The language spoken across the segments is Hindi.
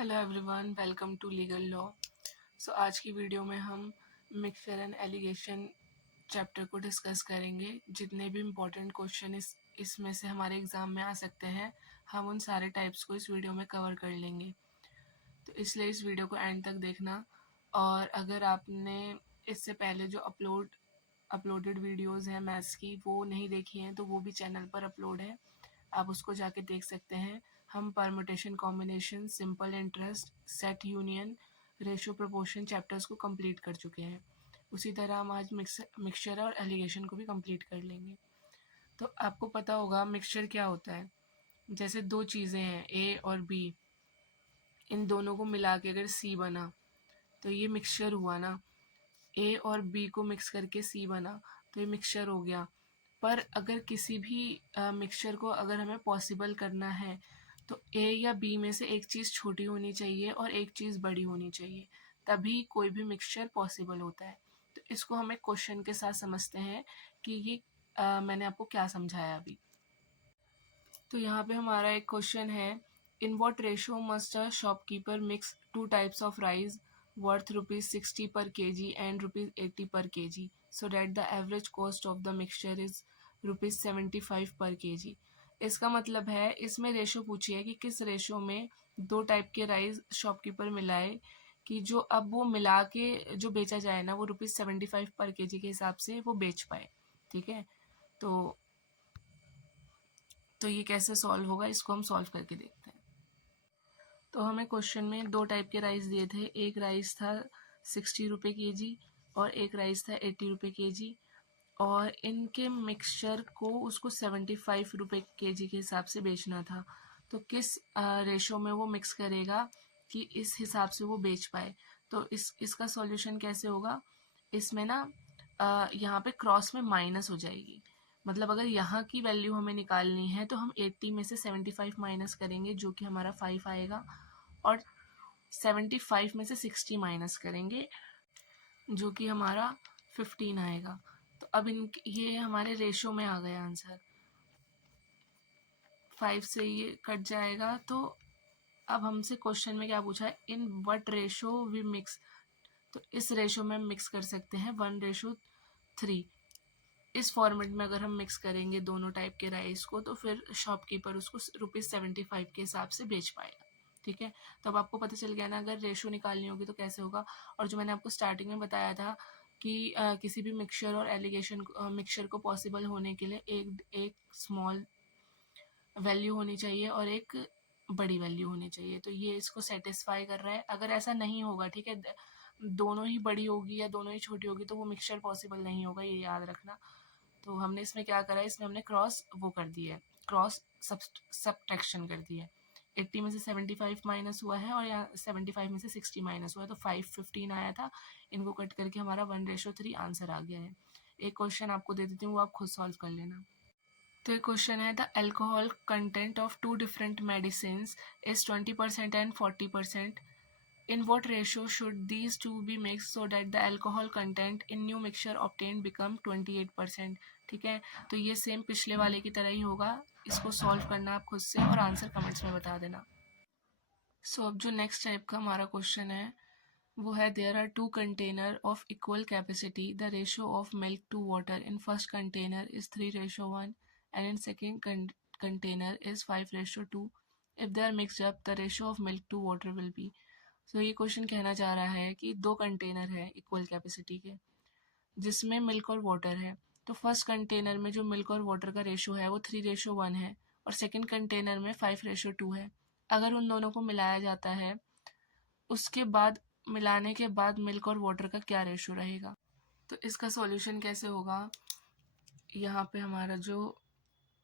Hello everyone, welcome to legal law. So आज की वीडियो में हम मिक्सचर एंड एलिगेशन चैप्टर को डिस्कस करेंगे। जितने भी इम्पोर्टेंट क्वेश्चन इसमें से हमारे एग्ज़ाम में आ सकते हैं, हम उन सारे टाइप्स को इस वीडियो में कवर कर लेंगे। तो इसलिए इस वीडियो को एंड तक देखना। और अगर आपने इससे पहले जो अपलोडेड वीडियोस हैं मैथ्स की वो नहीं देखी हैं तो वो भी चैनल पर अपलोड है, आप उसको जाके देख सकते हैं। हम permutation, combination, simple interest, set union, ratio proportion chapters को कंप्लीट कर चुके हैं। उसी तरह हम आज मिक्सचर और एलिगेशन को भी कंप्लीट कर लेंगे। तो आपको पता होगा मिक्सचर क्या होता है। जैसे दो चीज़ें हैं ए और बी, इन दोनों को मिला के अगर सी बना तो ये मिक्सचर हुआ ना। ए और बी को मिक्स करके सी बना तो ये मिक्सचर हो गया। पर अगर किसी भी मिक्सचर को अगर हमें पॉसिबल करना है तो ए या बी में से एक चीज़ छोटी होनी चाहिए और एक चीज़ बड़ी होनी चाहिए, तभी कोई भी मिक्सचर पॉसिबल होता है। तो इसको हम एक क्वेश्चन के साथ समझते हैं कि ये मैंने आपको क्या समझाया अभी। तो यहाँ पे हमारा एक क्वेश्चन है, in what ratio must a shopkeeper mix two types of rice worth ₹60 per kg and ₹80 per kg so that the average cost of the mixture is ₹75 per kg। इसका मतलब है इसमें रेशो पूछी है कि किस रेशो में दो टाइप के राइस शॉपकीपर मिलाए कि जो अब वो मिला के जो बेचा जाए ना वो ₹75 पर केजी के हिसाब से वो बेच पाए। ठीक है, तो ये कैसे सॉल्व होगा, इसको हम सॉल्व करके देखते हैं। तो हमें क्वेश्चन में दो टाइप के राइस दिए थे। एक राइस था 60 रुपये के जी और एक राइस था 80 रुपये के जी, और इनके मिक्सचर को उसको 75 रुपये के जी के हिसाब से बेचना था। तो किस रेशो में वो मिक्स करेगा कि इस हिसाब से वो बेच पाए। तो इसका सॉल्यूशन कैसे होगा, इसमें ना यहाँ पे क्रॉस में माइनस हो जाएगी। मतलब अगर यहाँ की वैल्यू हमें निकालनी है तो हम 80 में से 75 माइनस करेंगे जो कि हमारा 5 आएगा, और 75 में से 60 माइनस करेंगे जो कि हमारा 15 आएगा। तो अब ये हमारे रेशो में आ गया आंसर, 5 से ये कट जाएगा। तो अब हमसे क्वेश्चन में क्या पूछा है, in what ratio we mix. तो इस रेशो में हम मिक्स कर सकते हैं 1:3। इस फॉर्मेट में अगर हम मिक्स करेंगे दोनों टाइप के राइस को तो फिर शॉपकीपर उसको ₹75 के हिसाब से बेच पाएगा। ठीक है, तो अब आपको पता चल गया ना अगर रेशो निकालनी होगी तो कैसे होगा। और जो मैंने आपको स्टार्टिंग में बताया था कि किसी भी मिक्सचर और एलिगेशन मिक्सचर को पॉसिबल होने के लिए एक स्मॉल वैल्यू होनी चाहिए और एक बड़ी वैल्यू होनी चाहिए। तो ये इसको सेटिस्फाई कर रहा है। अगर ऐसा नहीं होगा, ठीक है, दोनों ही बड़ी होगी या दोनों ही छोटी होगी तो वो मिक्सचर पॉसिबल नहीं होगा, ये याद रखना। तो हमने इसमें क्या करा है, इसमें हमने क्रॉस वो कर दिया है, क्रॉस सब्ट्रैक्शन कर दिया है। 80 में से 75 माइनस हुआ है और यहाँ 75 में से 60 माइनस हुआ है तो 515 आया था। इनको कट करके हमारा 1:3 आंसर आ गया है। एक क्वेश्चन आपको दे देती हूँ, वो आप खुद सॉल्व कर लेना। तो एक क्वेश्चन है, the alcohol content of two different medicine is 20% and 40%। In what ratio should these two be mixed so that the alcohol content in new mixture obtained become 28%। ठीक है, तो ये सेम पिछले वाले की तरह ही होगा। इसको सॉल्व करना आप खुद से और आंसर कमेंट्स में बता देना। सो अब जो नेक्स्ट टाइप का हमारा क्वेश्चन है वो है, there are two container of equal capacity, the ratio of milk to water in first container is 3:1 and in second container is 5:2। If they are mixed up the ratio of milk to water will be. तो ये क्वेश्चन कहना चाह रहा है कि दो कंटेनर है इक्वल कैपेसिटी के जिसमें मिल्क और वाटर है। तो फर्स्ट कंटेनर में जो मिल्क और वाटर का रेशो है वो 3:1 है और सेकंड कंटेनर में 5:2 है। अगर उन दोनों को मिलाया जाता है उसके बाद मिलाने के बाद मिल्क और वाटर का क्या रेशो रहेगा। तो इसका सॉल्यूशन कैसे होगा, यहाँ पे हमारा जो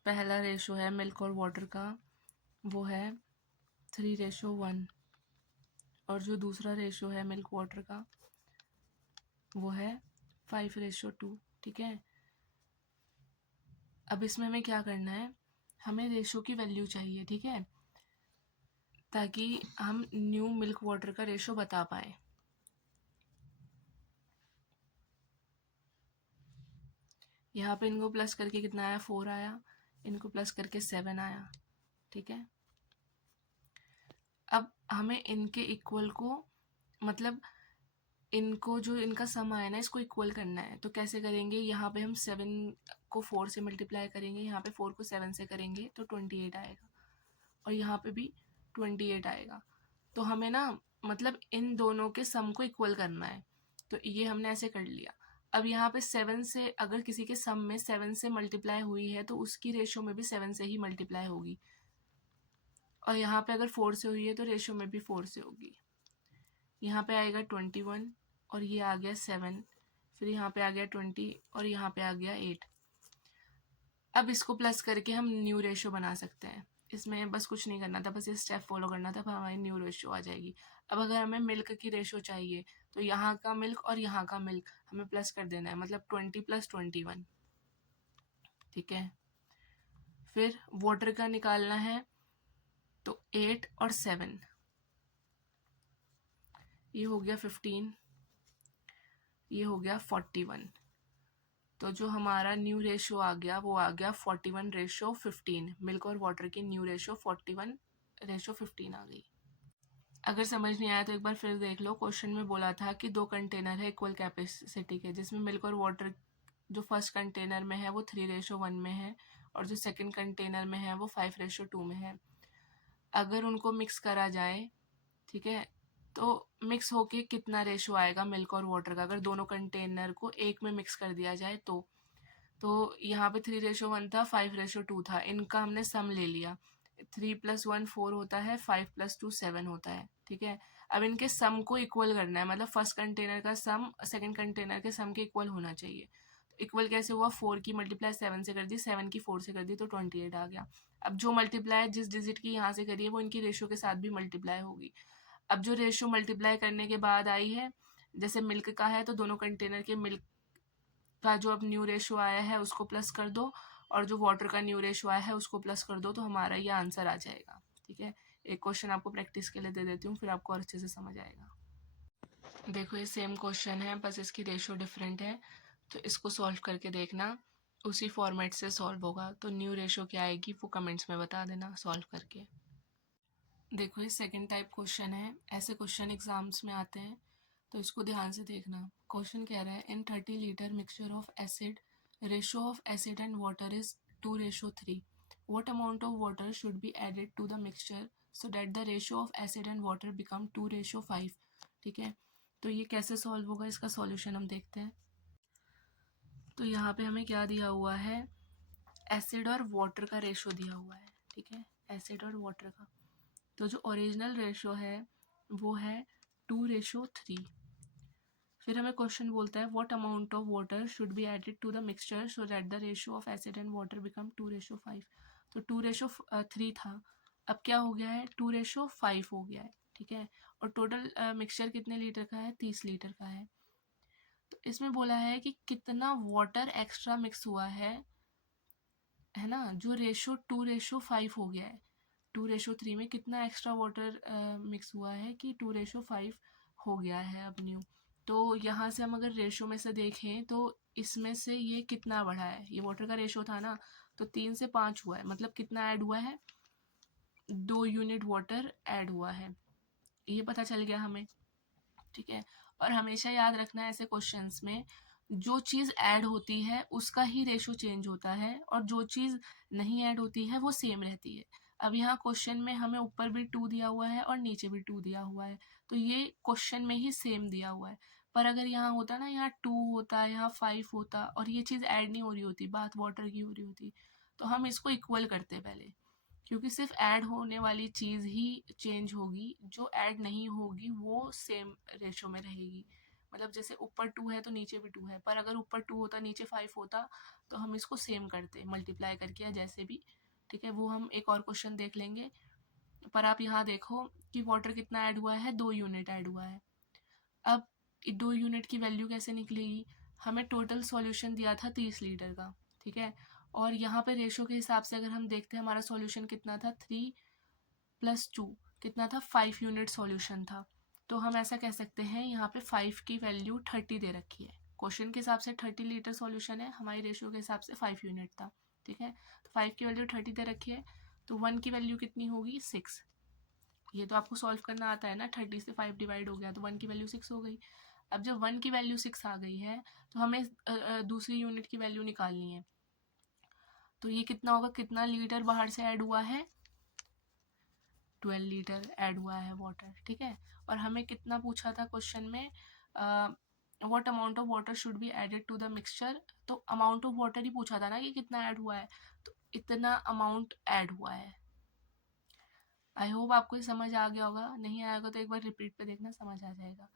पहला रेशो है मिल्क और वाटर का वो है 3:1 और जो दूसरा रेशो है मिल्क वाटर का वो है 5:2। ठीक है, अब इसमें हमें क्या करना है, हमें रेशो की वैल्यू चाहिए। ठीक है, ताकि हम न्यू मिल्क वाटर का रेशो बता पाए। यहाँ पे इनको प्लस करके कितना आया, 4 आया, इनको प्लस करके 7 आया। ठीक है, अब हमें इनके इक्वल को, मतलब इनको जो इनका सम आया ना इसको इक्वल करना है। तो कैसे करेंगे, यहाँ पे हम 7 को 4 से मल्टीप्लाई करेंगे, यहाँ पे 4 को 7 से करेंगे तो 28 आएगा, और यहाँ पे भी 28 आएगा। तो हमें ना मतलब इन दोनों के सम को इक्वल करना है। तो ये हमने ऐसे कर लिया। अब यहाँ पे 7 से अगर किसी के सम में 7 से मल्टीप्लाई हुई है तो उसकी रेशो में भी 7 से ही मल्टीप्लाई होगी, और यहाँ पे अगर 4 से हुई है तो रेशो में भी 4 से होगी। यहाँ पे आएगा 21 और ये आ गया 7, फिर यहाँ पे आ गया 20 और यहाँ पे आ गया 8। अब इसको प्लस करके हम न्यू रेशो बना सकते हैं। इसमें बस कुछ नहीं करना था, बस ये स्टेप फॉलो करना था, हमारी न्यू रेशो आ जाएगी। अब अगर हमें मिल्क की रेशो चाहिए तो यहाँ का मिल्क और यहाँ का मिल्क हमें प्लस कर देना है, मतलब 20 + 21, ठीक है। फिर वाटर का निकालना है तो 8 और 7, ये हो गया 15, ये हो गया 41। तो जो हमारा न्यू रेशो आ गया वो आ गया 41:15। मिल्क और वाटर की न्यू रेशो 41:15 आ गई। अगर समझ नहीं आया तो एक बार फिर देख लो। क्वेश्चन में बोला था कि 2 कंटेनर है इक्वल कैपेसिटी के, जिसमें मिल्क और वाटर जो फर्स्ट कंटेनर में है वो 3:1 में है, और जो सेकंड कंटेनर में है वो 5:2 में है। अगर उनको मिक्स करा जाए, ठीक है, तो मिक्स होके कितना रेशो आएगा मिल्क और वाटर का, अगर दोनों कंटेनर को एक में मिक्स कर दिया जाए तो यहाँ पे 3:1 था, 5:2 था, इनका हमने सम ले लिया। 3 + 1 4 होता है, 5 + 2 7 होता है, ठीक है। अब इनके सम को इक्वल करना है, मतलब फर्स्ट कंटेनर का सम सेकंड कंटेनर के सम के इक्वल होना चाहिए। तो इक्वल कैसे हुआ, 4 की मल्टीप्लाई 7 से कर दी, 7 की 4 से कर दी तो 28 आ गया। अब जो मल्टीप्लाई जिस डिजिट की यहाँ से करी है वो इनकी रेशो के साथ भी मल्टीप्लाई होगी। अब जो रेशो मल्टीप्लाई करने के बाद आई है, जैसे मिल्क का है तो दोनों कंटेनर के मिल्क का जो अब न्यू रेशो आया है उसको प्लस कर दो, और जो वाटर का न्यू रेशो आया है उसको प्लस कर दो, तो हमारा ये आंसर आ जाएगा, ठीक है। एक क्वेश्चन आपको प्रैक्टिस के लिए दे देती हूँ, फिर आपको और अच्छे से समझ आएगा। देखो ये सेम क्वेश्चन है, बस इसकी रेशो डिफरेंट है, तो इसको सॉल्व करके देखना, उसी फॉर्मेट से सॉल्व होगा। तो न्यू रेशो क्या आएगी वो कमेंट्स में बता देना सॉल्व करके। देखो ये सेकंड टाइप क्वेश्चन है, ऐसे क्वेश्चन एग्जाम्स में आते हैं, तो इसको ध्यान से देखना। क्वेश्चन कह रहा है इन 30 litre mixture of acid, ratio of acid and water is 2:3। what amount of water should be added to the mixture so that the ratio of acid and water become 2:5। ठीक है, तो ये कैसे सॉल्व होगा, इसका सॉल्यूशन हम देखते हैं। तो यहाँ पे हमें क्या दिया हुआ है, एसिड और वाटर का रेशो दिया हुआ है, ठीक है, एसिड और वाटर का। तो जो ओरिजिनल रेशो है वो है 2:3। फिर हमें क्वेश्चन बोलता है what amount of water should be added to the mixture so that the ratio of acid and water become 2:5। तो 2:3 था, अब क्या हो गया है 2:5 हो गया है, ठीक है। और टोटल मिक्सचर कितने लीटर का है, 30 लीटर का है। तो इसमें बोला है कि कितना वाटर एक्स्ट्रा मिक्स हुआ है ना, जो रेशो 2:5 हो गया है। 2:3 में कितना एक्स्ट्रा वाटर मिक्स हुआ है कि 2:5 हो गया है अब न्यू। तो यहाँ से हम अगर रेशो में से देखें तो इसमें से ये कितना बढ़ा है, ये वाटर का रेशो था ना, तो 3 से 5 हुआ है, मतलब कितना ऐड हुआ है, 2 यूनिट वाटर ऐड हुआ है, ये पता चल गया हमें, ठीक है। और हमेशा याद रखना है ऐसे क्वेश्चंस में जो चीज़ ऐड होती है उसका ही रेशो चेंज होता है, और जो चीज़ नहीं ऐड होती है वो सेम रहती है। अब यहाँ क्वेश्चन में हमें ऊपर भी 2 दिया हुआ है और नीचे भी 2 दिया हुआ है, तो ये क्वेश्चन में ही सेम दिया हुआ है। पर अगर यहाँ होता ना, यहाँ 2 होता, यहाँ 5 होता और ये चीज़ ऐड नहीं हो रही होती, बात वाटर की हो रही होती, तो हम इसको इक्वल करते पहले, क्योंकि सिर्फ ऐड होने वाली चीज़ ही चेंज होगी, जो ऐड नहीं होगी वो सेम रेशो में रहेगी। मतलब जैसे ऊपर 2 है तो नीचे भी 2 है, पर अगर ऊपर 2 होता नीचे 5 होता तो हम इसको सेम करते मल्टीप्लाई करके या जैसे भी, ठीक है। वो हम एक और क्वेश्चन देख लेंगे। पर आप यहाँ देखो कि वाटर कितना ऐड हुआ है, 2 यूनिट ऐड हुआ है। अब 2 यूनिट की वैल्यू कैसे निकलेगी, हमें टोटल सॉल्यूशन दिया था 30 लीटर का, ठीक है। और यहाँ पे रेशो के हिसाब से अगर हम देखते हैं हमारा सॉल्यूशन कितना था, 3 + 2 कितना था, 5 यूनिट सॉल्यूशन था। तो हम ऐसा कह सकते हैं यहाँ पे 5 की वैल्यू 30 दे रखी है, क्वेश्चन के हिसाब से 30 लीटर सॉल्यूशन है, हमारी रेशियो के हिसाब से 5 यूनिट था, ठीक है। तो 5 की वैल्यू 30 दे रखी है, तो 1 की वैल्यू कितनी होगी, 6, ये तो आपको सॉल्व करना आता है ना, 30 से 5 डिवाइड हो गया तो 1 की वैल्यू 6 हो गई। अब जब 1 की वैल्यू 6 आ गई है तो हमें दूसरी यूनिट की वैल्यू निकालनी है। तो ये कितना होगा, कितना लीटर बाहर से ऐड हुआ है, 12 लीटर ऐड हुआ है वाटर, ठीक है। और हमें कितना पूछा था क्वेश्चन में, what amount of water should be added to the mixture, तो अमाउंट ऑफ वाटर ही पूछा था ना कि कितना ऐड हुआ है, तो इतना अमाउंट ऐड हुआ है। आई होप आपको ये समझ आ गया होगा, नहीं आएगा तो एक बार रिपीट पे देखना, समझ आ जाएगा।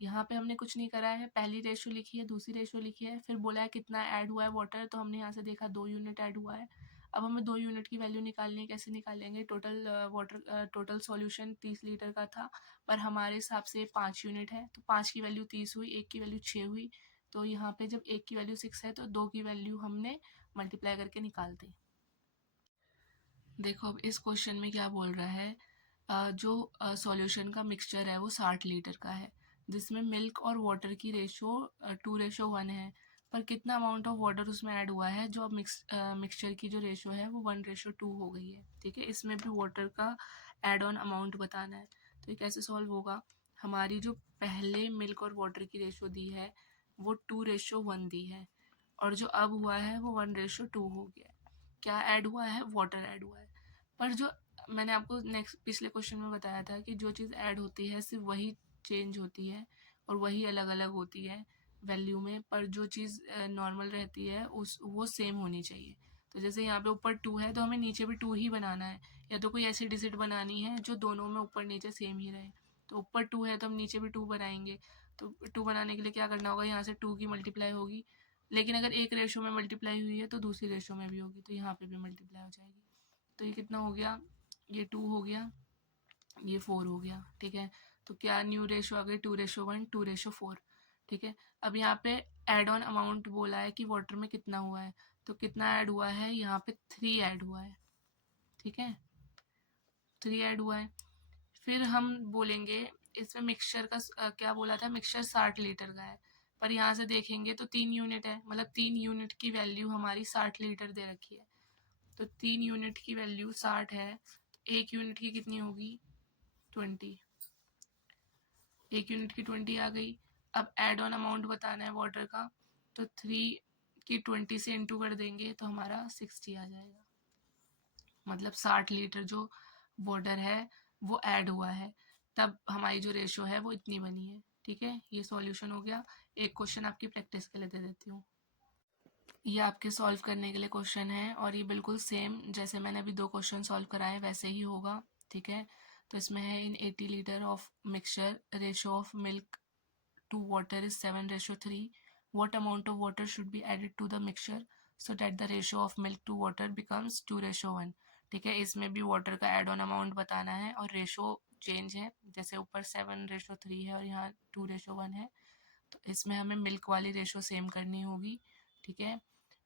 यहाँ पे हमने कुछ नहीं करा है, पहली रेशो लिखी है, दूसरी रेशो लिखी है, फिर बोला है कितना ऐड हुआ है वाटर, तो हमने यहाँ से देखा 2 यूनिट ऐड हुआ है। अब हमें 2 यूनिट की वैल्यू निकालनी है, कैसे निकालेंगे, total water total solution 30 litre का था, पर हमारे हिसाब से 5 यूनिट है, तो 5 की वैल्यू 30 हुई, 1 की वैल्यू 6 हुई, तो यहाँ पे जब 1 की वैल्यू 6 है तो 2 की वैल्यू हमने मल्टीप्लाई करके निकाल दी। देखो अब इस क्वेश्चन में क्या बोल रहा है, जो सॉल्यूशन का मिक्सचर है वो 60 लीटर का है, जिसमें मिल्क और वाटर की रेशो 2:1 है, पर कितना अमाउंट ऑफ वाटर उसमें ऐड हुआ है, जो अब मिक्सचर की जो रेशो है वो 1:2 हो गई है, ठीक है। इसमें भी वाटर का एड ऑन अमाउंट बताना है। तो ये कैसे सॉल्व होगा, हमारी जो पहले मिल्क और वाटर की रेशो दी है वो 2:1 दी है, और जो अब हुआ है वो 1:2 हो गया है। क्या ऐड हुआ है, वाटर ऐड हुआ है। पर जो मैंने आपको नेक्स्ट पिछले क्वेश्चन में बताया था कि जो चीज़ ऐड होती है सिर्फ वही चेंज होती है और वही अलग अलग होती है वैल्यू में, पर जो चीज़ नॉर्मल रहती है उस वो सेम होनी चाहिए। तो जैसे यहाँ पे ऊपर 2 है तो हमें नीचे भी 2 ही बनाना है, या तो कोई ऐसी डिजिट बनानी है जो दोनों में ऊपर नीचे सेम ही रहे। तो ऊपर 2 है तो हम नीचे भी 2 बनाएंगे। तो 2 बनाने के लिए क्या करना होगा, यहाँ से 2 की मल्टीप्लाई होगी, लेकिन अगर एक रेशो में मल्टीप्लाई हुई है तो दूसरी रेशो में भी होगी, तो यहाँ पे भी मल्टीप्लाई हो जाएगी। तो ये कितना हो गया, ये 2 हो गया, ये 4 हो गया, ठीक है। तो क्या न्यू रेशो आ गई, 2:1 2:4, ठीक है। अब यहाँ पे एड ऑन अमाउंट बोला है कि वाटर में कितना हुआ है, तो कितना ऐड हुआ है, यहाँ पे 3 ऐड हुआ है, ठीक है, 3 ऐड हुआ है। फिर हम बोलेंगे इसमें मिक्सचर का क्या बोला था, मिक्सचर 60 लीटर का है, पर यहाँ से देखेंगे तो 3 यूनिट है, मतलब 3 यूनिट की वैल्यू हमारी 60 लीटर दे रखी है, तो 3 यूनिट की वैल्यू 60 है, तो 1 यूनिट की कितनी होगी, 20, 1 यूनिट की 20 आ गई। अब एड ऑन अमाउंट बताना है वाटर का, तो 3 की 20 से इंटू कर देंगे तो हमारा 60 आ जाएगा, मतलब 60 लीटर जो वाटर है वो ऐड हुआ है, तब हमारी जो रेशो है वो इतनी बनी है, ठीक है। ये सॉल्यूशन हो गया। एक क्वेश्चन आपकी प्रैक्टिस के लिए दे देती हूँ, ये आपके सॉल्व करने के लिए क्वेश्चन है, और ये बिल्कुल सेम जैसे मैंने अभी 2 क्वेश्चन सॉल्व कराए वैसे ही होगा, ठीक है। तो इसमें है, in 80 litre of mixture ratio of milk to water is 7:3, what amount of water should be added to the mixture so that the ratio of milk to water becomes 2:1, ठीक है। इसमें भी वाटर का एड ऑन अमाउंट बताना है और रेशो चेंज है, जैसे ऊपर 7:3 है और यहाँ 2:1 है, तो इसमें हमें मिल्क वाली रेशो सेम करनी होगी, ठीक है,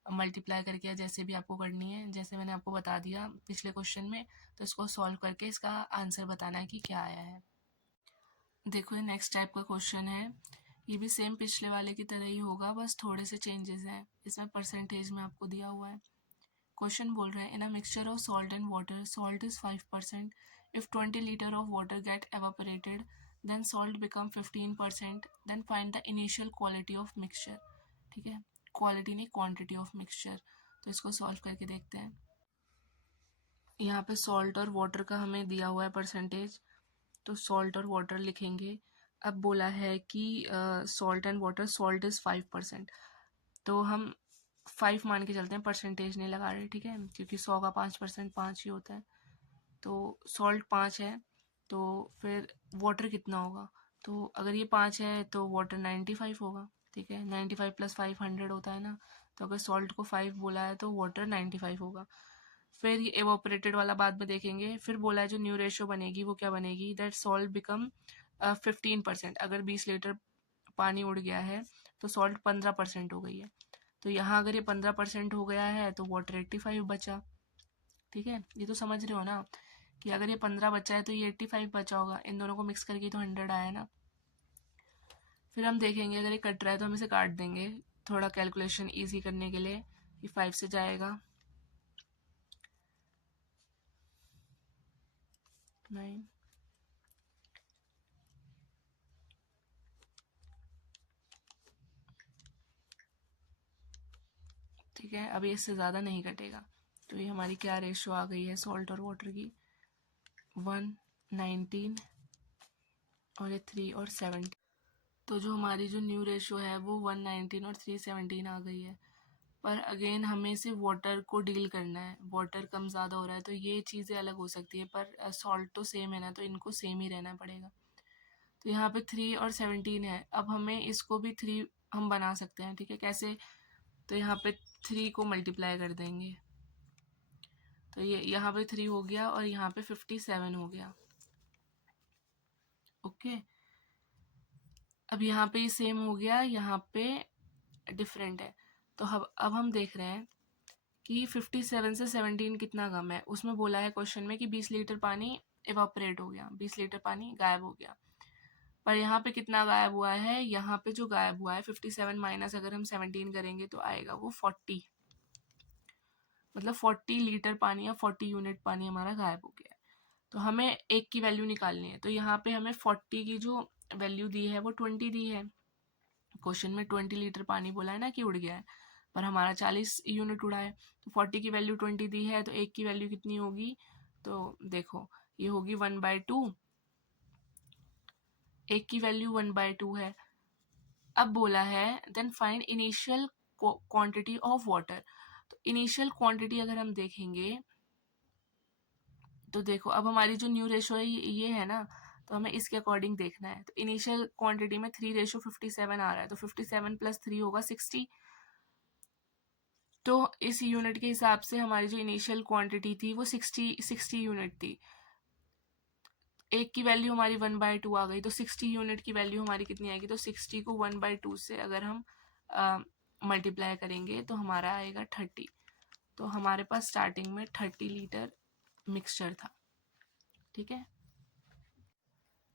मल्टीप्लाई करके या जैसे भी आपको करनी है, जैसे मैंने आपको बता दिया पिछले क्वेश्चन में। तो इसको सॉल्व करके इसका आंसर बताना है कि क्या आया है। देखो ये नेक्स्ट टाइप का क्वेश्चन है, ये भी सेम पिछले वाले की तरह ही होगा, बस थोड़े से चेंजेस हैं, इसमें परसेंटेज में आपको दिया हुआ है। क्वेश्चन बोल रहे हैं, in a mixture of salt and water salt is 5%, if 20 litre of water get evaporated then salt become 15%, then find the initial quality of mixture, ठीक है, क्वालिटी नहीं क्वांटिटी ऑफ मिक्सचर। तो इसको सॉल्व करके देखते हैं। यहाँ पे सॉल्ट और वाटर का हमें दिया हुआ है परसेंटेज, तो सॉल्ट और वाटर लिखेंगे। अब बोला है कि salt and water, salt is 5%, तो हम 5 मान के चलते हैं, परसेंटेज नहीं लगा रहे, ठीक है, क्योंकि 100 का 5% 5 ही होता है। तो सॉल्ट 5 है, तो फिर वाटर कितना होगा, तो अगर ये 5 है तो वाटर 95 होगा, ठीक है, 95 + 5 100 होता है ना, तो अगर सॉल्ट को 5 बोला है तो वाटर 95 होगा। फिर ये एवोपरेटेड वाला बाद में देखेंगे। फिर बोला है जो न्यू रेशो बनेगी वो क्या बनेगी, दैट सॉल्ट बिकम 15%, अगर 20 लीटर पानी उड़ गया है तो सॉल्ट 15% हो गई है, तो यहाँ अगर ये 15% हो गया है तो वाटर 85 बचा, ठीक है। ये तो समझ रहे हो ना कि अगर ये 15 बचा है तो ये 85 बचा होगा, इन दोनों को मिक्स करके तो 100 आया ना। फिर हम देखेंगे अगर ये कट रहा है तो हम इसे काट देंगे, थोड़ा कैलकुलेशन ईजी करने के लिए। ये 5 से जाएगा, 9 ठीक है, अभी इससे ज़्यादा नहीं घटेगा। तो ये हमारी क्या रेशो आ गई है सॉल्ट और वाटर की, 1:19 और ये 3 और 7। तो जो हमारी जो न्यू रेशो है वो 1:19 और 3:17 आ गई है। पर अगेन हमें सिर्फ वाटर को डील करना है, वाटर कम ज़्यादा हो रहा है तो ये चीज़ें अलग हो सकती है, पर सॉल्ट तो सेम है ना, तो इनको सेम ही रहना पड़ेगा। तो यहाँ पे 3 और 17 है, अब हमें इसको भी 3 हम बना सकते हैं। ठीक है, कैसे? तो यहाँ पे 3 को मल्टीप्लाई कर देंगे, तो ये यहाँ पे 3 हो गया और यहाँ पे 57 हो गया। ओके, अब यहाँ पे ये सेम हो गया, यहाँ पे डिफरेंट है। तो अब हम देख रहे हैं कि 57 से 17 कितना कम है। उसमें बोला है क्वेश्चन में कि 20 लीटर पानी इवापोरेट हो गया, 20 लीटर पानी गायब हो गया। पर यहाँ पे कितना गायब हुआ है? यहाँ पे जो गायब हुआ है 57 माइनस अगर हम 17 करेंगे तो आएगा वो 40, मतलब 40 लीटर पानी या 40 यूनिट पानी हमारा गायब हो गया है। तो हमें एक की वैल्यू निकालनी है, तो यहाँ पे हमें 40 की जो वैल्यू दी है वो 20 दी है। क्वेश्चन में 20 लीटर पानी बोला है ना कि उड़ गया है, पर हमारा 40 यूनिट उड़ा है। तो 40 की वैल्यू 20 दी है, तो एक की वैल्यू कितनी होगी? तो देखो ये होगी 1/2, एक की वैल्यू 1/2 है। अब बोला है then find initial quantity of water. तो इनिशियल क्वांटिटी अगर हम देखेंगे तो देखो अब हमारी जो न्यू रेशो है ये है ना, तो हमें इसके अकॉर्डिंग देखना है। तो इनिशियल क्वांटिटी में 3:57 आ रहा है, तो 57 + 3 होगा 60। तो इस यूनिट के हिसाब से हमारी जो इनिशियल क्वांटिटी थी वो 60 यूनिट थी। एक की वैल्यू हमारी 1/2 आ गई, तो 60 यूनिट की वैल्यू हमारी कितनी आएगी? तो 60 को 1/2 से अगर हम मल्टीप्लाई करेंगे तो हमारा आएगा 30। तो हमारे पास स्टार्टिंग में 30 लीटर मिक्सचर था। ठीक है,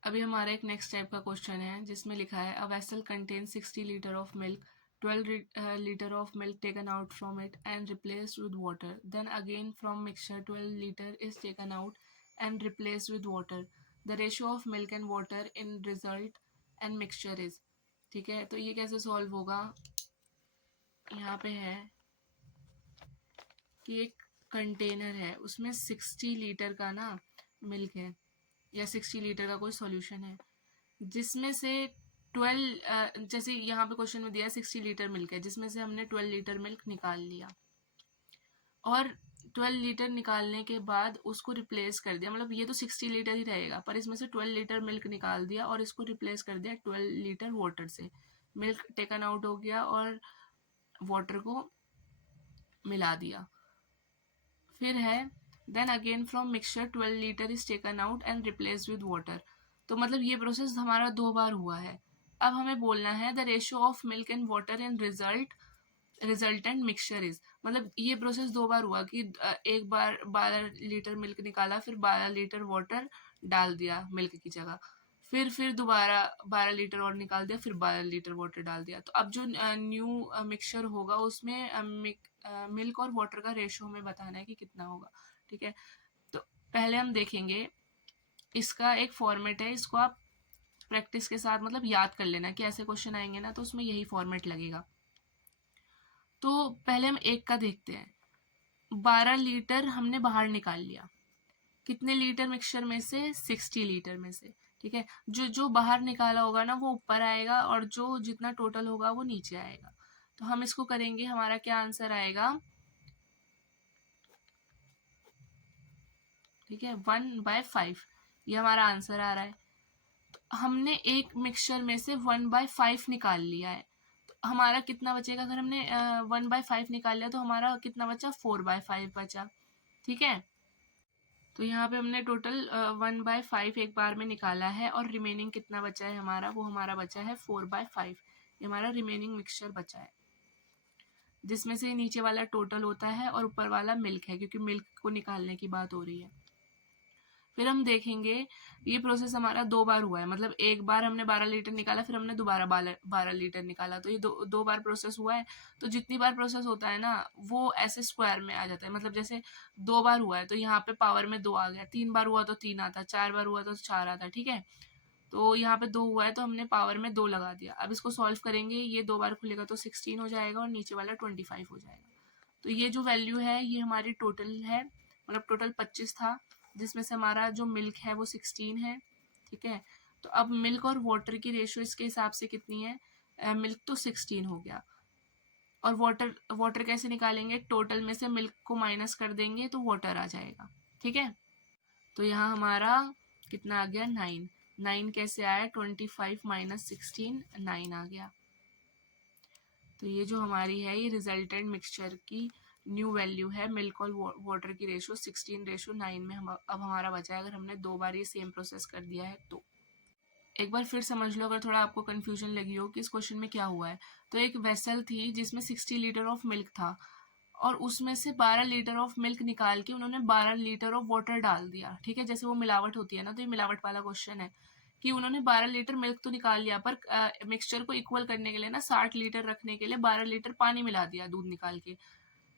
अभी हमारा एक नेक्स्ट टाइप का क्वेश्चन है जिसमें लिखा है अ vessel contain 60 litre of milk, 12 liter of milk taken out from it and replaced with water. Then again from mixture 12 liter is taken out and replaced with water. The ratio of milk and water in result and mixture is। ठीक है, तो ये कैसे सॉल्व होगा? यहाँ पे है कि एक कंटेनर है उसमें 60 लीटर का ना मिल्क है या 60 लीटर का कोई सॉल्यूशन है, जिसमें से 12 जैसे यहाँ पे क्वेश्चन में दिया है 60 लीटर मिल्क है, जिसमें से हमने 12 लीटर मिल्क निकाल लिया और 12 लीटर निकालने के बाद उसको रिप्लेस कर दिया, मतलब ये तो 60 लीटर ही रहेगा, पर इसमें से 12 लीटर मिल्क निकाल दिया और इसको रिप्लेस कर दिया 12 लीटर वाटर से। मिल्क टेकन आउट हो गया और वाटर को मिला दिया। फिर है then again from mixture 12 litre is taken out and replace with water. तो मतलब ये प्रोसेस हमारा 2 बार हुआ है। अब हमें बोलना है the ratio of milk and water in resultant mixture is, मतलब ये प्रोसेस 2 बार हुआ कि एक बार 12 लीटर मिल्क निकाला, फिर 12 लीटर वाटर डाल दिया मिल्क की जगह, फिर दोबारा 12 लीटर और निकाल दिया, फिर 12 लीटर वाटर डाल दिया। तो अब जो न्यू मिक्सचर होगा उसमें मिल्क और वाटर का रेशो हमें बताना है कि कितना होगा। ठीक है, तो पहले हम देखेंगे इसका एक फॉर्मेट है, इसको आप प्रैक्टिस के साथ मतलब याद कर लेना कि ऐसे क्वेश्चन आएंगे ना तो उसमें यही फॉर्मेट लगेगा। तो पहले हम एक का देखते हैं। 12 लीटर हमने बाहर निकाल लिया, कितने लीटर मिक्सचर में से? 60 लीटर में से। ठीक है, जो जो बाहर निकाला होगा ना वो ऊपर आएगा और जो जितना टोटल होगा वो नीचे आएगा। तो हम इसको करेंगे, हमारा क्या आंसर आएगा? ठीक है, 1/5 ये हमारा आंसर आ रहा है। तो हमने एक मिक्सचर में से 1/5 निकाल लिया है, तो हमारा कितना बचेगा? अगर हमने 1/5 निकाल लिया तो हमारा कितना बचा? 4/5 बचा। ठीक है, तो यहाँ पे हमने टोटल 1/5 एक बार में निकाला है और रिमेनिंग कितना बचा है हमारा? वो हमारा बचा है 4/5। ये हमारा रिमेनिंग मिक्सचर बचा है, जिसमें से नीचे वाला टोटल होता है और ऊपर वाला मिल्क है, क्योंकि मिल्क को निकालने की बात हो रही है। फिर हम देखेंगे ये प्रोसेस हमारा 2 बार हुआ है, मतलब एक बार हमने 12 लीटर निकाला, फिर हमने दोबारा 12 लीटर निकाला, तो ये दो बार प्रोसेस हुआ है। तो जितनी बार प्रोसेस होता है ना वो ऐसे स्क्वायर में आ जाता है, मतलब जैसे 2 बार हुआ है तो यहाँ पे पावर में 2 आ गया, 3 बार हुआ तो 3 आता, 4 बार हुआ तो 4 आता। ठीक है, तो यहाँ पे 2 हुआ है तो हमने पावर में 2 लगा दिया। अब इसको सॉल्व करेंगे, ये 2 बार खुलेगा तो 16 हो जाएगा और नीचे वाला 25 हो जाएगा। तो ये जो वैल्यू है ये हमारी टोटल है, मतलब टोटल 25 था, जिसमें से हमारा जो मिल्क है वो 16 है, ठीक है। तो अब मिल्क और वाटर की रेशियो इसके हिसाब से कितनी है, मिल्क तो 16 हो गया, और वाटर वाटर कैसे निकालेंगे, टोटल में से मिल्क को माइनस कर देंगे तो वाटर आ जाएगा, ठीक है। तो यहाँ हमारा कितना आ गया, 9। 9 कैसे आया, 25 माइनस 16, 9 आ गया। तो ये जो हमारी है ये रिजल्टेंट मिक्सचर की न्यू वैल्यू है, मिल्क और वाटर की रेशो 16:9 में हम अब हमारा बचा है, अगर हमने 2 बार ये सेम प्रोसेस कर दिया है तो। एक बार फिर समझ लो, अगर थोड़ा आपको कंफ्यूजन लगी हो कि इस क्वेश्चन में क्या हुआ है। तो एक वेसल थी जिसमें 60 लीटर ऑफ मिल्क था, और उसमें से 12 लीटर ऑफ मिल्क निकाल के उन्होंने 12 लीटर ऑफ वाटर डाल दिया, ठीक है। जैसे वो मिलावट होती है ना, तो ये मिलावट वाला क्वेश्चन है कि उन्होंने 12 लीटर मिल्क तो निकाल लिया, पर मिक्सचर को इक्वल करने के लिए ना 60 लीटर रखने के लिए 12 लीटर पानी मिला दिया दूध निकाल के,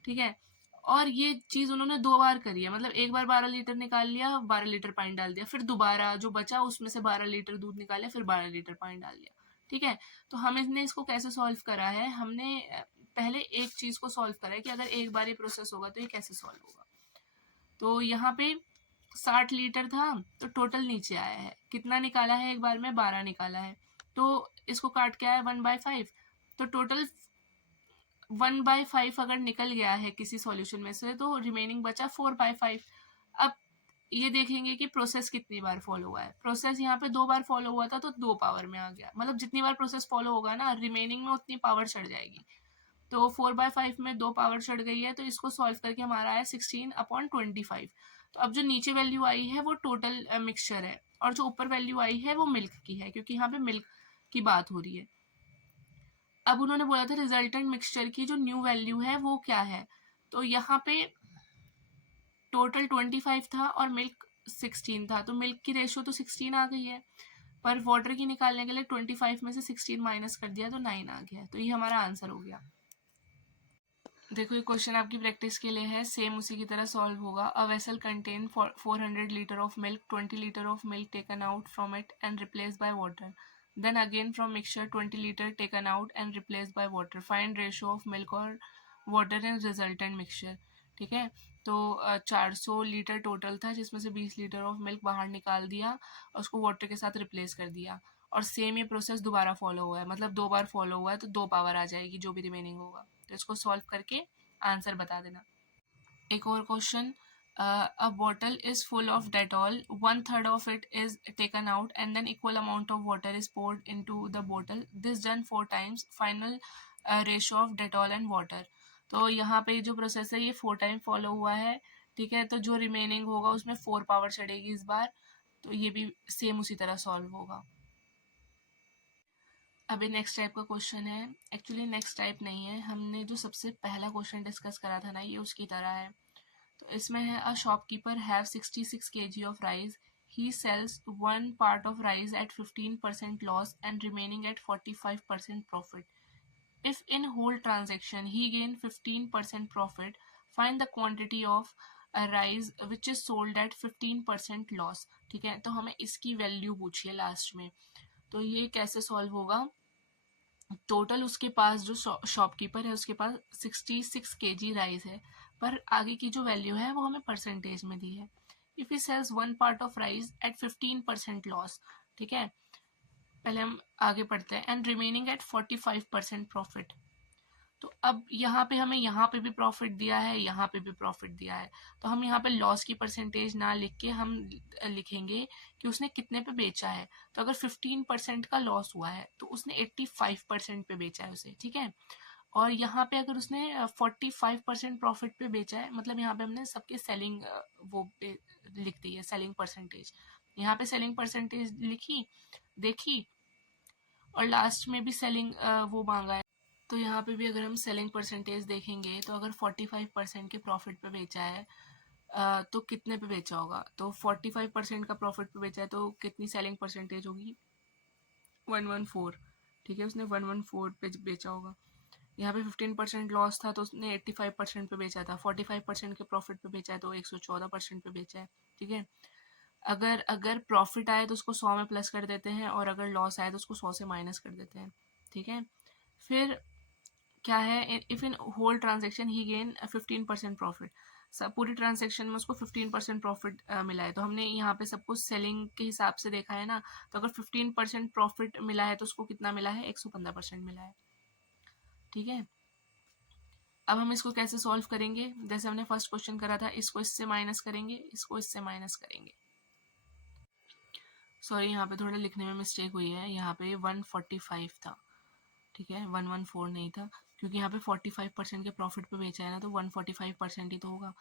ठीक है। और ये चीज उन्होंने 2 बार करी है, मतलब एक बार 12 लीटर निकाल लिया, 12 लीटर पानी डाल दिया, फिर दोबारा जो बचा उसमें से 12 लीटर दूध निकाला, फिर 12 लीटर पानी डाल दिया, ठीक है। तो हमने इसको कैसे सॉल्व करा है, हमने पहले एक चीज को सॉल्व करा है कि अगर एक बार ये प्रोसेस होगा तो ये कैसे सॉल्व होगा। तो यहाँ पे 60 लीटर था, तो टोटल नीचे आया है, कितना निकाला है एक बार में, 12 निकाला है, तो इसको काट के आया 1/5, तो टोटल 1/5 अगर निकल गया है किसी सॉल्यूशन में से, तो रिमेनिंग बचा 4/5। अब ये देखेंगे कि प्रोसेस कितनी बार फॉलो हुआ है, प्रोसेस यहाँ पे 2 बार फॉलो हुआ था तो 2 पावर में आ गया, मतलब जितनी बार प्रोसेस फॉलो होगा ना रिमेनिंग में उतनी पावर चढ़ जाएगी। तो 4/5 में 2 पावर चढ़ गई है, तो इसको सॉल्व करके हमारा आया 16/25। तो अब जो नीचे वैल्यू आई है वो टोटल मिक्सचर है, और जो ऊपर वैल्यू आई है वो मिल्क की है, क्योंकि यहाँ पे मिल्क की बात हो रही है। अब उन्होंने बोला था रिजल्टेंट मिक्सचर की जो न्यू वैल्यू है वो क्या है, तो यहाँ पे टोटल 25 था और मिल्क 16 था, तो मिल्क की रेशियो तो 16 आ गई है, पर वाटर की निकालने के लिए 25 में से 16 माइनस कर दिया तो 9 आ गया, तो ये हमारा आंसर हो गया। देखो ये क्वेश्चन आपकी प्रैक्टिस के लिए है, सेम उसी की तरह सॉल्व होगा। A vessel contain 400 litre of milk, 20 litre of milk taken out from it and replace by water, then again from mixture 20 litre taken out and replace by water, find ratio of milk और वाटर इन रिजल्टेंट मिक्सचर, ठीक है। तो 400 लीटर टोटल था, जिसमें से 20 लीटर ऑफ मिल्क बाहर निकाल दिया और उसको वाटर के साथ रिप्लेस कर दिया, और सेम ये प्रोसेस दोबारा फॉलो हुआ है, मतलब 2 बार फॉलो हुआ है, तो 2 पावर आ जाएगी जो भी रिमेनिंग होगा। तो इसको सॉल्व करके आंसर बता देना। एक और question, a bottle is full of Dettol, 1/3 of it is taken out and then equal amount of water is poured into the bottle, this done 4 times, final ratio of Dettol and water। तो यहाँ पे जो प्रोसेस है ये 4 टाइम फॉलो हुआ है, ठीक है। तो जो रिमेनिंग होगा उसमें 4 पावर चढ़ेगी इस बार, तो ये भी सेम उसी तरह सॉल्व होगा। अभी नेक्स्ट टाइप का क्वेश्चन है, एक्चुअली नेक्स्ट टाइप नहीं है, हमने जो सबसे पहला क्वेश्चन डिस्कस करा था ना ये उसकी तरह है। तो इसमें है, a shopkeeper have 66 kg of rice, he sells one part of rice at 15% loss and remaining at 45% profit. If in whole transaction he gain 15% profit, find the quantity of rice which is sold at 15% loss, ठीक है। तो हमें इसकी वैल्यू पूछिए लास्ट में, तो ये कैसे सॉल्व होगा। टोटल उसके पास जो शॉपकीपर है उसके पास 66 kg राइस है, पर आगे की जो वैल्यू है वो हमें परसेंटेज में दी है। If he sells one part of rice at 15% loss, ठीक है। पहले हम आगे पढ़ते हैं, एंड रिमेनिंग एट 45% प्रॉफिट। तो अब यहाँ पे हमें यहाँ पे भी प्रॉफिट दिया है, यहाँ पे भी प्रॉफिट दिया है, तो हम यहाँ पे लॉस की परसेंटेज ना लिख के हम लिखेंगे कि उसने कितने पे बेचा है। तो अगर 15% का लॉस हुआ है तो उसने 85% पे बेचा है उसे, ठीक है। और यहाँ पे अगर उसने 45% प्रॉफिट पे बेचा है, मतलब यहाँ पे हमने सबके सेलिंग वो लिख दी है, सेलिंग परसेंटेज। यहाँ पे सेलिंग परसेंटेज लिखी, देखी, और लास्ट में भी सेलिंग वो मांगा है। तो यहाँ पे भी अगर हम सेलिंग परसेंटेज देखेंगे, तो अगर 45% के प्रॉफिट पे बेचा है तो कितने पे बेचा होगा, तो 45% का प्रॉफिट पे बेचा है तो कितनी सेलिंग परसेंटेज होगी, 114, ठीक है। उसने 114 पे बेचा होगा। यहाँ पे 15% लॉस था तो उसने 85% पे बेचा था, 45% के प्रॉफिट पे बेचा है तो 114% पे बेचा है, ठीक है। अगर अगर प्रॉफिट आए तो उसको 100 में प्लस कर देते हैं, और अगर लॉस आए तो उसको 100 से माइनस कर देते हैं, ठीक है। फिर क्या है, if in whole transaction he gain 15% profit, सब पूरी ट्रांजेक्शन में उसको 15% प्रॉफिट मिला है। तो हमने यहाँ पे सब कुछ सेलिंग के हिसाब से देखा है ना, तो अगर 15% प्रॉफिट मिला है तो उसको कितना मिला है, 115% मिला है। ठीक है, अब हम इसको कैसे सॉल्व करेंगे, जैसे हमने फर्स्ट क्वेश्चन करा था, इसको इससे माइनस करेंगे, इसको इससे माइनस करेंगे। सॉरी, यहाँ पे थोड़ा लिखने में मिस्टेक हुई है, यहाँ पे 145 था, ठीक है, 114 नहीं था, क्योंकि यहाँ पे 45% के प्रॉफिट पे बेचा है ना, तो 145% ही तो होगा।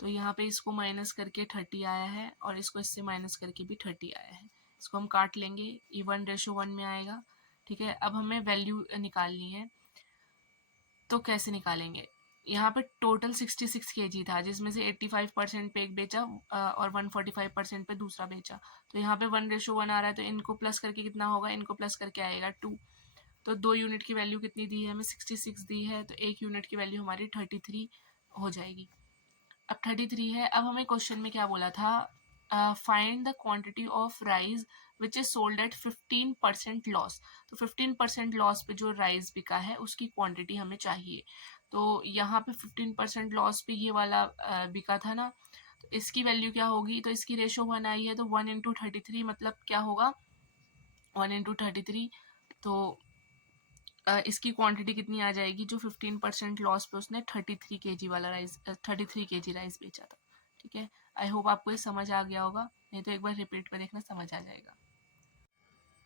तो यहाँ पे इसको माइनस करके 30 आया है, और इसको इससे माइनस करके भी 30 आया है। इसको हम काट लेंगे, ये 1:1 में आएगा। ठीक है, अब हमें वैल्यू निकालनी है, तो कैसे निकालेंगे, यहाँ पे टोटल 66 kg था, जिसमें से 85% पे एक बेचा और 145% पे दूसरा बेचा। तो यहाँ पे 1:1 आ रहा है, तो इनको प्लस करके कितना होगा, इनको प्लस करके आएगा 2। तो 2 यूनिट की वैल्यू कितनी दी है हमें, 66 दी है, तो 1 यूनिट की वैल्यू हमारी 33 हो जाएगी। अब 33 है। अब हमें क्वेश्चन में क्या बोला था, find the quantity of rice which is sold at 15% loss. तो 15% लॉस पे जो राइस बिका है उसकी क्वांटिटी हमें चाहिए। तो यहाँ पे 15% लॉस पे ये वाला बिका था ना, तो इसकी वैल्यू क्या होगी, तो इसकी रेशो 1 आई है, तो 1 × 33 मतलब क्या होगा, 1 × 33। तो इसकी क्वांटिटी कितनी आ जाएगी, जो 15% लॉस पे उसने 33 kg वाला राइस 33 kg राइस बेचा था। ठीक है, आई होप आपको ये समझ आ गया होगा, नहीं तो एक बार रिपीट पर देखना, समझ आ जाएगा।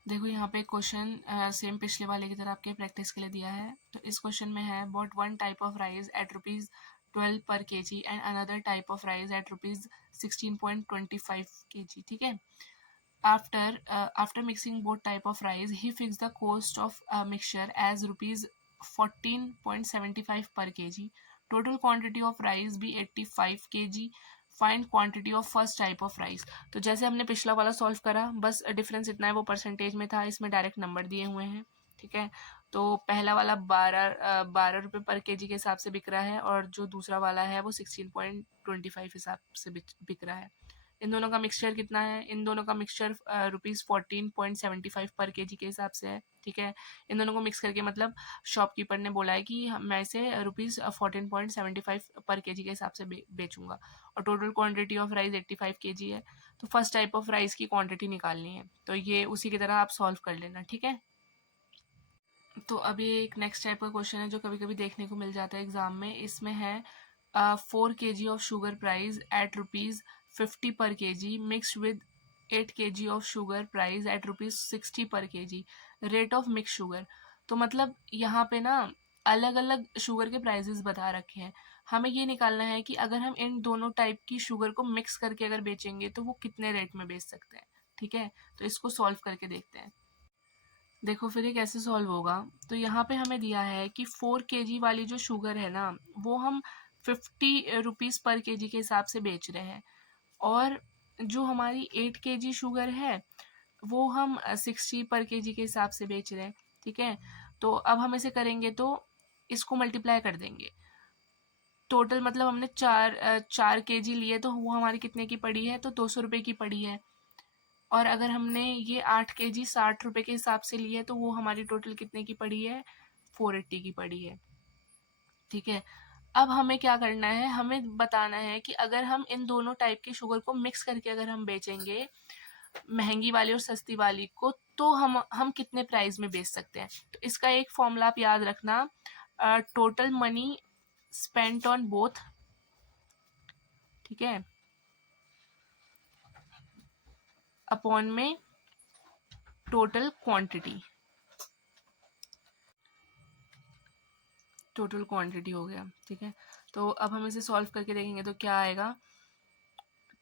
देखो यहाँ पे क्वेश्चन सेम पिछले वाले की तरह आपके प्रैक्टिस के लिए दिया है। तो इस क्वेश्चन में है, bought one type of rice at ₹12 पर kg and another type of rice at ₹16.25 kg। ठीक है, after mixing both type of rice, he fixed the cost of mixture as ₹14.75 per kg. Total quantity of rice be 85 kg. Find quantity of first type of rice. तो जैसे हमने पिछला वाला सॉल्व करा, बस डिफरेंस इतना है, वो परसेंटेज में था, इसमें डायरेक्ट नंबर दिए हुए हैं। ठीक है, तो पहला वाला 12 रुपये पर केजी के हिसाब से बिक रहा है, और जो दूसरा वाला है वो 16.25 हिसाब से बिक रहा है। इन दोनों का मिक्सचर कितना है, इन दोनों का मिक्सचर ₹14.75 पर केजी के हिसाब से है। ठीक है, इन दोनों को मिक्स करके, मतलब शॉपकीपर ने बोला है कि मैं इसे ₹14.75 पर केजी के हिसाब से बेचूंगा, और total quantity of rice 85 kg है। तो फर्स्ट टाइप ऑफ राइस की क्वांटिटी निकालनी है, तो ये उसी की तरह आप सॉल्व कर लेना। ठीक है, तो अभी एक नेक्स्ट टाइप का क्वेश्चन है जो कभी कभी देखने को मिल जाता है एग्जाम में। इसमें है 4 kg of sugar price at ₹50 पर kg mixed with 8 kg of sugar price at ₹60 पर kg, rate of mix sugar. तो मतलब यहाँ पे ना अलग अलग शुगर के प्राइजेस बता रखे हैं, हमें ये निकालना है कि अगर हम इन दोनों टाइप की शुगर को मिक्स करके अगर बेचेंगे तो वो कितने रेट में बेच सकते हैं। ठीक है, तो इसको सॉल्व करके देखते हैं। देखो फिर ये कैसे सॉल्व होगा, तो यहाँ पे हमें दिया है कि 4 kg वाली जो शुगर है ना, वो हम 50 रुपीज़ पर kg के हिसाब से बेच रहे हैं, और जो हमारी 8 kg शुगर है वो हम 60 पर kg के हिसाब से बेच रहे हैं। ठीक है, तो अब हम इसे करेंगे तो इसको मल्टीप्लाई कर देंगे, टोटल मतलब हमने 4 kg लिए, तो वो हमारी कितने की पड़ी है, तो 200 रुपये की पड़ी है। और अगर हमने ये 8 kg 60 रुपये के हिसाब से लिए, तो वो हमारी टोटल कितने की पड़ी है, 480 की पड़ी है। ठीक है, अब हमें क्या करना है, हमें बताना है कि अगर हम इन दोनों टाइप की शुगर को मिक्स करके अगर हम बेचेंगे, महंगी वाली और सस्ती वाली को, तो हम कितने प्राइस में बेच सकते हैं। तो इसका एक फॉर्मूला आप याद रखना, total money spent on both. ठीक है, अपॉन में टोटल क्वांटिटी, टोटल क्वांटिटी हो गया। ठीक है, तो अब हम इसे सॉल्व करके देखेंगे तो क्या आएगा,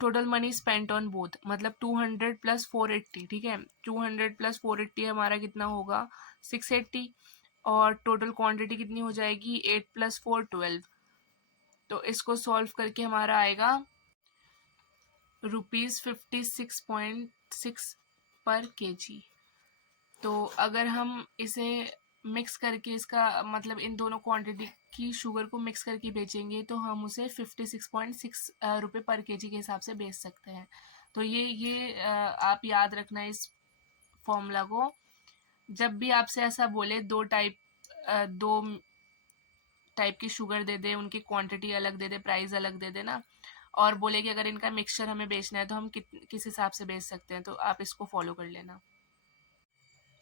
total money spent on both मतलब 200 + 480। ठीक है, 200 + 480 हमारा कितना होगा, 680, और टोटल क्वांटिटी कितनी हो जाएगी, 8 + 4 12। तो इसको सॉल्व करके हमारा आएगा ₹56.6 पर kg। तो अगर हम इसे मिक्स करके, इसका मतलब इन दोनों क्वांटिटी की शुगर को मिक्स करके बेचेंगे, तो हम उसे 56.6 रुपये पर केजी के हिसाब से बेच सकते हैं। तो ये आप याद रखना इस फॉर्मूला को, जब भी आपसे ऐसा बोले दो टाइप की शुगर दे दे, उनकी क्वांटिटी अलग दे दे, प्राइस अलग दे दे ना, और बोले कि अगर इनका मिक्सचर हमें बेचना है तो हम किस हिसाब से बेच सकते हैं, तो आप इसको फॉलो कर लेना।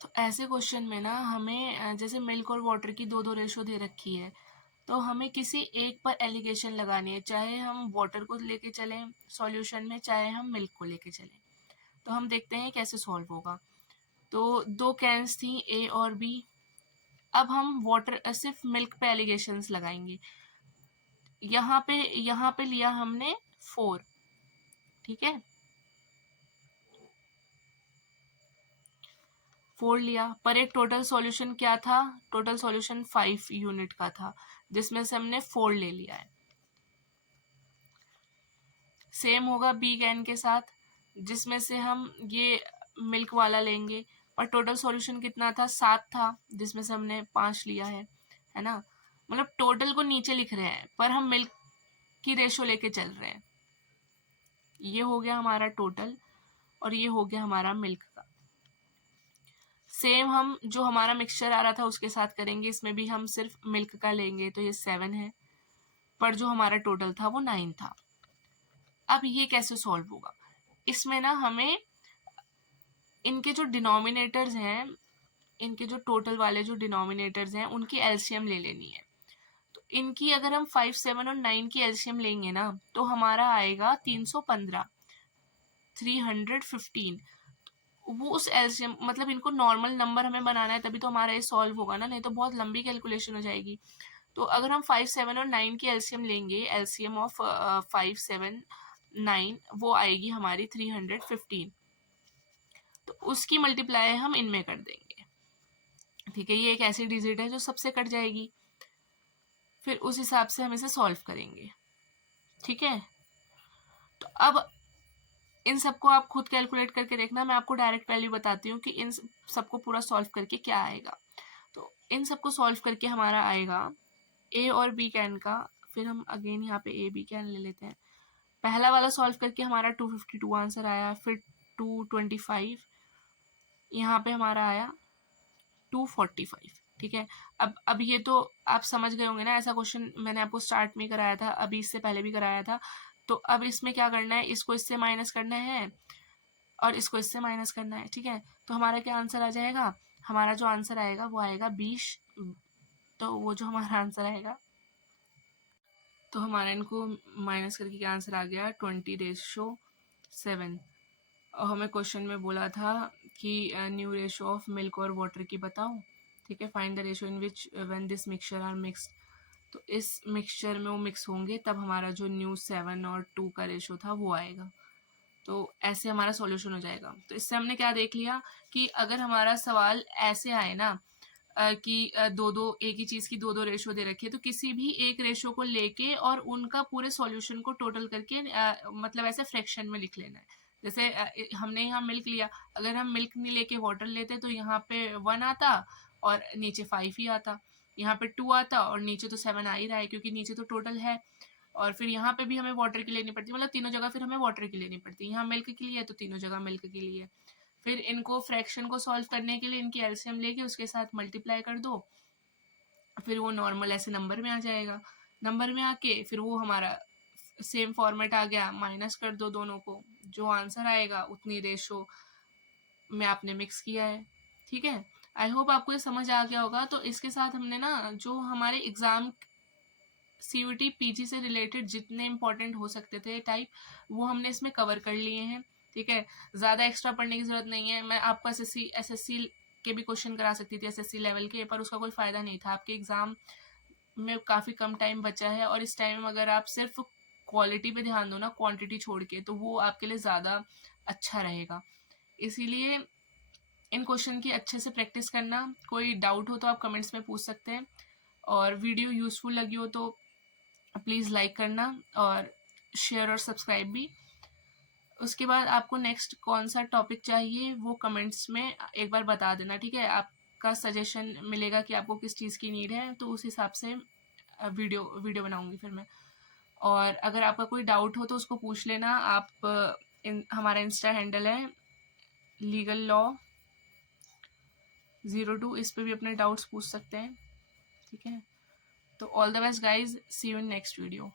तो ऐसे क्वेश्चन में ना हमें जैसे मिल्क और वाटर की 2-2 रेशो दे रखी है, तो हमें किसी एक पर एलिगेशन लगानी है, चाहे हम वाटर को लेके चलें सॉल्यूशन में, चाहे हम मिल्क को लेके चलें। तो हम देखते हैं कैसे सॉल्व होगा। तो 2 कैंस थी ए और बी। अब हम वाटर सिर्फ मिल्क पे एलिगेशंस लगाएंगे। यहाँ पे लिया हमने 4, ठीक है, 4 लिया, पर एक टोटल सॉल्यूशन क्या था, टोटल सॉल्यूशन 5 यूनिट का था, जिसमें से हमने 4 ले लिया है। सेम होगा बी कैन के साथ, जिसमें से हम ये मिल्क वाला लेंगे, और टोटल सॉल्यूशन कितना था, 7 था, जिसमें से हमने 5 लिया है ना। मतलब टोटल को नीचे लिख रहे हैं पर हम मिल्क की रेशो लेके चल रहे हैं। ये हो गया हमारा टोटल और ये हो गया हमारा मिल्क का। सेम हम जो हमारा मिक्सचर आ रहा था उसके साथ करेंगे, इसमें भी हम सिर्फ मिल्क का लेंगे, तो ये 7 है, पर जो हमारा टोटल था वो 9 था। अब ये कैसे सॉल्व होगा, इसमें ना हमें इनके जो डिनोमिनेटर्स हैं, इनके जो टोटल वाले जो डिनोमिनेटर्स हैं उनकी एलसीएम ले लेनी है। तो इनकी अगर हम 5, 7 और 9 की एलसीएम लेंगे ना, तो हमारा आएगा 315, 315। वो उस एलसीएम मतलब इनको नॉर्मल नंबर हमें बनाना है, तभी तो हमारा ये सॉल्व होगा ना, नहीं तो बहुत लंबी कैलकुलेशन हो जाएगी। तो अगर हम 5, 7 और 9 की एलसीएम लेंगे, एलसीएम ऑफ 5, 7, 9 वो आएगी हमारी 315। तो उसकी मल्टीप्लाई हम इनमें कर देंगे, ठीक है। ये एक ऐसी डिजिट है जो सबसे कट जाएगी, फिर उस हिसाब से हम इसे सॉल्व करेंगे, ठीक है। तो अब इन सबको आप खुद कैलकुलेट करके देखना, मैं आपको डायरेक्ट वैल्यू बताती हूँ कि इन सबको पूरा सॉल्व करके क्या आएगा। तो इन सबको सॉल्व करके हमारा आएगा ए और बी कैन का, फिर हम अगेन यहाँ पे ए बी कैन ले लेते हैं। पहला वाला सॉल्व करके हमारा 252 आंसर आया, फिर 225, यहाँ पे हमारा आया 245, ठीक है। अब ये तो आप समझ गए होंगे ना, ऐसा क्वेश्चन मैंने आपको स्टार्ट में कराया था, अभी इससे पहले भी कराया था। तो अब इसमें क्या करना है, इसको इससे माइनस करना है और इसको इससे माइनस करना है, ठीक है। तो हमारा क्या आंसर आ जाएगा, हमारा जो आंसर आएगा वो आएगा 20। तो वो जो हमारा आंसर आएगा, तो हमारा इनको माइनस करके क्या आंसर आ गया, 20:7। और हमें क्वेश्चन में बोला था कि न्यू रेशो ऑफ मिल्क और वाटर की बताओ, ठीक है। Find the ratio in which when this mixture are mixed. तो इस मिक्सचर में वो मिक्स होंगे तब हमारा जो न्यू 7 और 2 का रेशो था वो आएगा। तो ऐसे हमारा सॉल्यूशन हो जाएगा। तो इससे हमने क्या देख लिया कि अगर हमारा सवाल ऐसे आए ना कि दो दो एक ही चीज़ की 2-2 रेशो दे रखी है, तो किसी भी एक रेशो को लेके और उनका पूरे सॉल्यूशन को टोटल करके मतलब ऐसे फ्रैक्शन में लिख लेना है। जैसे हमने यहाँ मिल्क लिया, अगर हम मिल्क नहीं लेके वाटर लेते तो यहाँ पे 1 आता और नीचे 5 ही आता, यहाँ पे 2 आता और नीचे तो 7 आ ही रहा है क्योंकि नीचे तो टोटल है। और फिर यहाँ पे भी हमें वाटर की लेनी पड़ती है, मतलब तीनों जगह फिर हमें वाटर की लेनी पड़ती है। यहाँ मिल्क की लिए तो तीनों जगह मिल्क की लिए। फिर इनको फ्रैक्शन को सॉल्व करने के लिए इनकी एलसीएम लेके उसके साथ मल्टीप्लाई कर दो, फिर वो नॉर्मल ऐसे नंबर में आ जाएगा। नंबर में आके फिर वो हमारा सेम फॉर्मेट आ गया, माइनस कर दो दोनों को, जो आंसर आएगा उतनी रेशो में आपने मिक्स किया है, ठीक है। आई होप आपको ये समझ आ गया होगा। तो इसके साथ हमने ना जो हमारे एग्जाम सीयूटी पीजी से रिलेटेड जितने इंपॉर्टेंट हो सकते थे टाइप, वो हमने इसमें कवर कर लिए हैं, ठीक है। ज़्यादा एक्स्ट्रा पढ़ने की ज़रूरत नहीं है। मैं आपको एसएससी के भी क्वेश्चन करा सकती थी, एसएससी लेवल के, पर उसका कोई फ़ायदा नहीं था। आपके एग्ज़ाम में काफ़ी कम टाइम बचा है और इस टाइम अगर आप सिर्फ क्वालिटी पे ध्यान दो ना, क्वांटिटी छोड़ के, तो वो आपके लिए ज़्यादा अच्छा रहेगा। इसीलिए इन क्वेश्चन की अच्छे से प्रैक्टिस करना। कोई डाउट हो तो आप कमेंट्स में पूछ सकते हैं, और वीडियो यूज़फुल लगी हो तो प्लीज़ लाइक करना और शेयर और सब्सक्राइब भी। उसके बाद आपको नेक्स्ट कौन सा टॉपिक चाहिए वो कमेंट्स में एक बार बता देना, ठीक है। आपका सजेशन मिलेगा कि आपको किस चीज़ की नीड है, तो उस हिसाब से वीडियो बनाऊंगी फिर मैं। और अगर आपका कोई डाउट हो तो उसको पूछ लेना आप। हमारा इंस्टा हैंडल है लीगल लॉ 02, इस पर भी अपने डाउट्स पूछ सकते हैं, ठीक है। तो all the best guys, see you in next video.